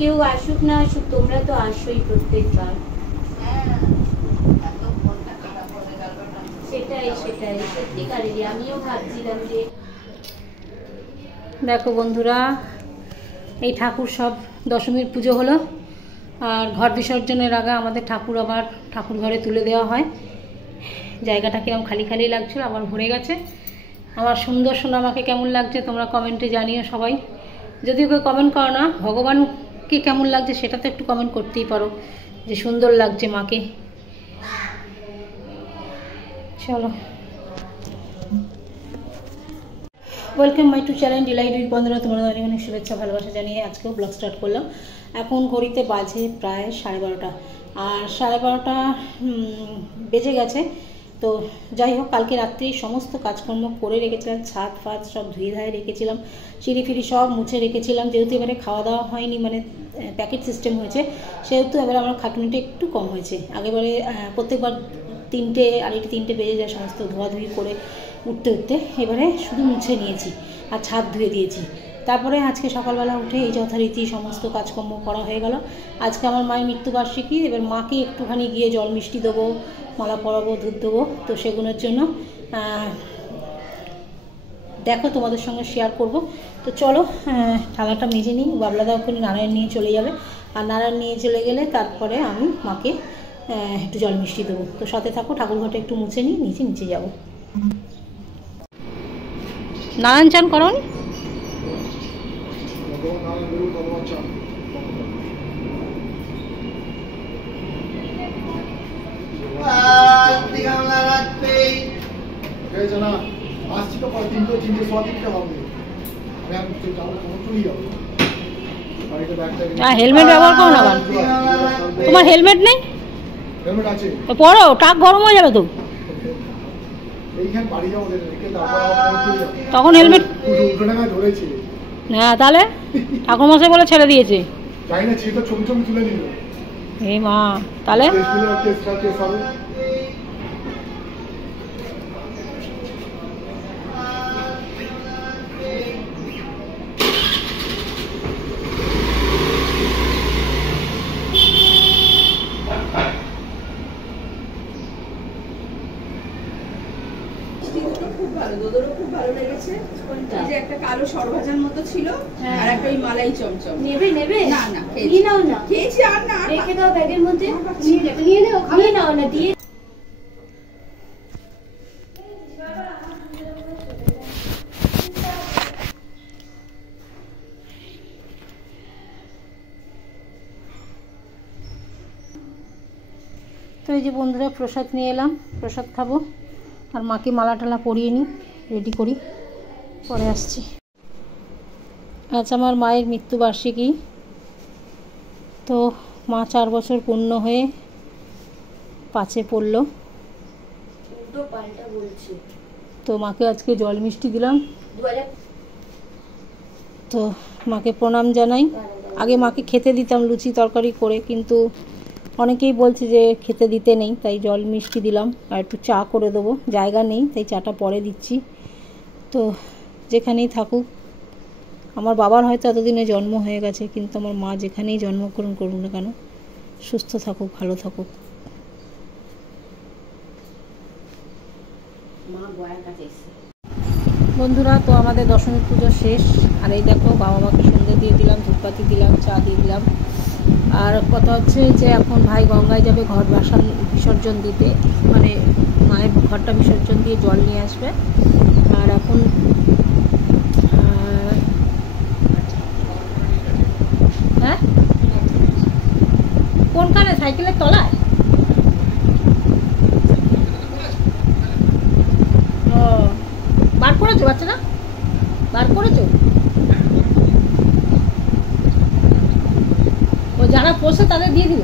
কেউ আসুক না আসুক তোমরা তো আসোই প্রত্যেকবার। সেটাই সেটাই সত্যিকারেরই আমিও ভাবছিলাম যে দেখো বন্ধুরা, এই ঠাকুর সব দশমীর পুজো হলো, আর ঘর বিসর্জনের আগে আমাদের ঠাকুর আবার ঠাকুর ঘরে তুলে দেওয়া হয়। জায়গাটা কিরকম খালি খালি লাগছিল, আবার ভরে গেছে। আমার সুন্দর সোনামাকে কেমন লাগছে তোমরা কমেন্টে জানিও সবাই। যদিও কেউ কমেন্ট করো না, ভগবানকে কেমন লাগছে সেটা তো একটু কমেন্ট করতেই পারো যে সুন্দর লাগছে মাকে। চলো, welcome my to channel delight with বন্ধুরা। তোমরা অনেক অনেক শুভেচ্ছা ভালোবাসা জানিয়ে আজকেও ব্লগ স্টার্ট করলাম। এখন ঘড়িতে বাজে প্রায় 12:30, আর 12:30 বেজে গেছে। তো যাই হোক, কালকে রাত্রি সমস্ত কাজকর্ম করে রেখেছিলাম, ছাদ ফাদ সব ধুয়ে ধায়ে রেখেছিলাম, সিঁড়ি ফিড়ি সব মুছে রেখেছিলাম। যেহেতু এবারে খাওয়া দাওয়া হয়নি, মানে প্যাকেট সিস্টেম হয়েছে, সেহেতু এবারে আমার খাটুনিটা একটু কম হয়েছে। আগেবারে প্রত্যেকবার 3টে 3:30 বেজে যায় সমস্ত ধোয়াধুয়ি করে উঠতে উঠতে। এবারে শুধু মুছে নিয়েছি আর ছাদ ধুয়ে দিয়েছি। তারপরে আজকে সকালবেলা উঠে এই যথারীতি সমস্ত কাজকর্ম করা হয়ে গেল। আজকে আমার মায়ের মৃত্যুবার্ষিকী, এবার মাকে একটুখানি গিয়ে জল মিষ্টি দেবো, মালা পরাবো, দুধ দেবো। তো সেগুলোর জন্য দেখো তোমাদের সঙ্গে শেয়ার করব। তো চলো থালাটা মেজে নিই, বাবলাদা ওখানে নারায়ণ নিয়ে চলে যাবে, আর নারায়ণ নিয়ে চলে গেলে তারপরে আমি মাকে একটু জল মিষ্টি দেবো। তো সাথে থাকো, ঠাকুরঘরটা একটু মুছে নিই, নিচে যাবো। নারায়ণ চান করুন। হেলমেট ব্যবহার করো না, তোমার হেলমেট নেই? পরো, টাক গরম হয়ে যাবে তো। তখন হেলমেট, হ্যাঁ তাহলে ঠাকুরমশাই বলে ছেড়ে দিয়েছে। এই মা, তাহলে খুব ভালো লেগেছে। যে একটা কালো সরভাজার মতো ছিল, আর একটা ওই মালাই চমচম। নেবে না না খেয়ে নাও না, খেয়েছি আর না, রেখে দাও ব্যাগের মধ্যে, নিয়ে নাও, খাবে নাও না দিয়ে। তো এই যে বন্ধুরা, প্রসাদ নিয়ে এলাম, প্রসাদ খাবো, আর মাকে মালা টালা পরিয়ে নিই, রেডি করি, পরে আসছি। আজ আমার মায়ের মৃত্যুবার্ষিকী। তো মা 4 বছর পূর্ণ হয়ে 5-এ পড়লো। তো মাকে আজকে জল মিষ্টি দিলাম। তো মাকে প্রণাম জানাই। আগে মাকে খেতে দিতাম লুচি তরকারি করে, কিন্তু অনেকেই বলছে যে খেতে দিতে নেই, তাই জল মিষ্টি দিলাম। আর একটু চা করে দেবো, জায়গা নেই তাই চাটা পরে দিচ্ছি। তো যেখানেই থাকুক, আমার বাবার হয়তো এতদিনে জন্ম হয়ে গেছে, কিন্তু আমার মা যেখানেই জন্মগ্রহণ করুক না কেন, সুস্থ থাকুক, ভালো থাকুক। বন্ধুরা, তো আমাদের দশমী পুজো শেষ, আর এই দেখো বাবা মাকে সন্ধ্যে দিয়ে দিলাম, ধূপবাতি দিলাম, চা দিয়ে দিলাম। আর কথা হচ্ছে যে এখন ভাই গঙ্গায় যাবে ঘর বিসর্জন দিতে, মানে মায়ের ঘরটা বিসর্জন দিয়ে জল নিয়ে আসবে। আর এখন হ্যাঁ কোনখানে? সাইকেলের তলায়? ও বার করেছো বাচ্চারা? বার করেছো? ও যারা পোষে তাদের দিয়ে দিল।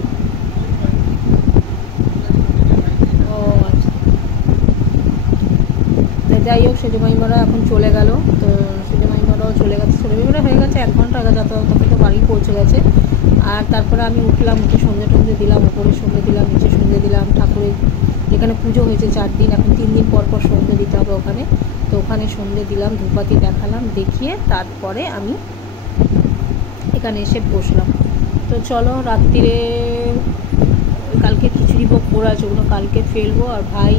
ও আচ্ছা, তো যাই হোক, সেজমাইমারা এখন চলে গেল। তো সেজমাইমারাও চলে গেছে, ছেলেমেয়েরা হয়ে গেছে 1 ঘন্টা আগে যাতায়াত থেকে বাড়ি পৌঁছে গেছে। আর তারপরে আমি উঠলাম, উঠে সন্ধ্যে টন্ধে দিলাম, উপরে সন্ধ্যে দিলাম, নিচে সন্ধ্যে দিলাম। ঠাকুরের এখানে পুজো হয়েছে 4 দিন, এখন 3 দিন পর পর সন্ধ্যে দিতে হবে ওখানে। তো ওখানে সন্ধ্যে দিলাম, ধূপবাতি দেখালাম, দেখিয়ে তারপরে আমি এখানে এসে বসলাম। তো চলো রাত্রিরে কালকে খিচুড়ি পকোড়া আছে, ওগুলো কালকে ফেলবো। আর ভাই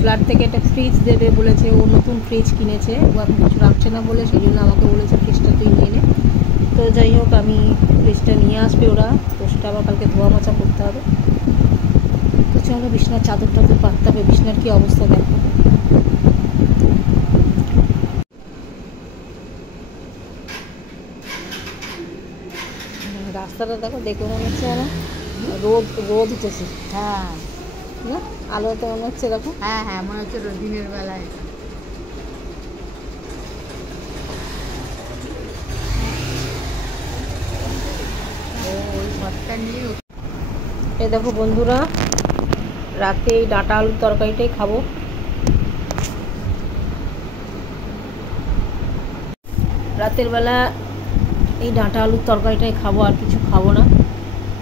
ফ্ল্যাট থেকে একটা ফ্রিজ দেবে বলেছে, ও নতুন ফ্রিজ কিনেছে, ও এখন কিছু রাখছে না বলে, সেই জন্য আমাকে বলেছে ফ্রিজটা তুই নিয়ে নে। তো যাই হোক, আমি ফ্রিজটা নিয়ে আসবে ওরা, তো সেটা আবার কালকে ধোয়া মোছা করতে হবে। তো চলো বিছনার চাদর টাদর পাততে হবে, বিছনার কী অবস্থা দেখো। রাস্তাটা দেখো, দেখে মনে হচ্ছে যেন রোদ রোদ উঠেছে। হ্যাঁ না আলোতে মনে হচ্ছে দেখো। হ্যাঁ হ্যাঁ, মনে হচ্ছে দিনের বেলায়। ওই ভাতটা নিয়ে এই দেখো বন্ধুরা, রাতে এই ডাঁটা আলুর তরকারিটাই খাবো। রাতের বেলা এই ডাঁটা আলুর তরকারিটাই খাবো, আর কিছু খাবো না।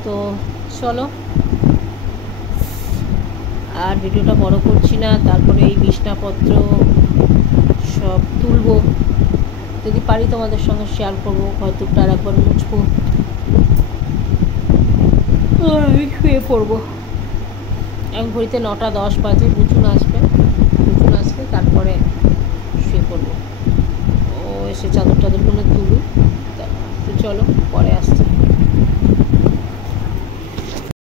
তো চলো, আর ভিডিওটা বড় করছি না। তারপরে এই বিছনাপত্র সব তুলবো, যদি পারি তোমাদের সঙ্গে শেয়ার করবো, হয়তো আর একবার মুছবো, শুয়ে পড়বো। এখন ঘড়িতে 9:10 বাজে, বুঝুন আসবে, তারপরে শুয়ে পড়বো। ও এসে চাদর টাদরগুলো তুলুক। তো চলো পরে আসছি।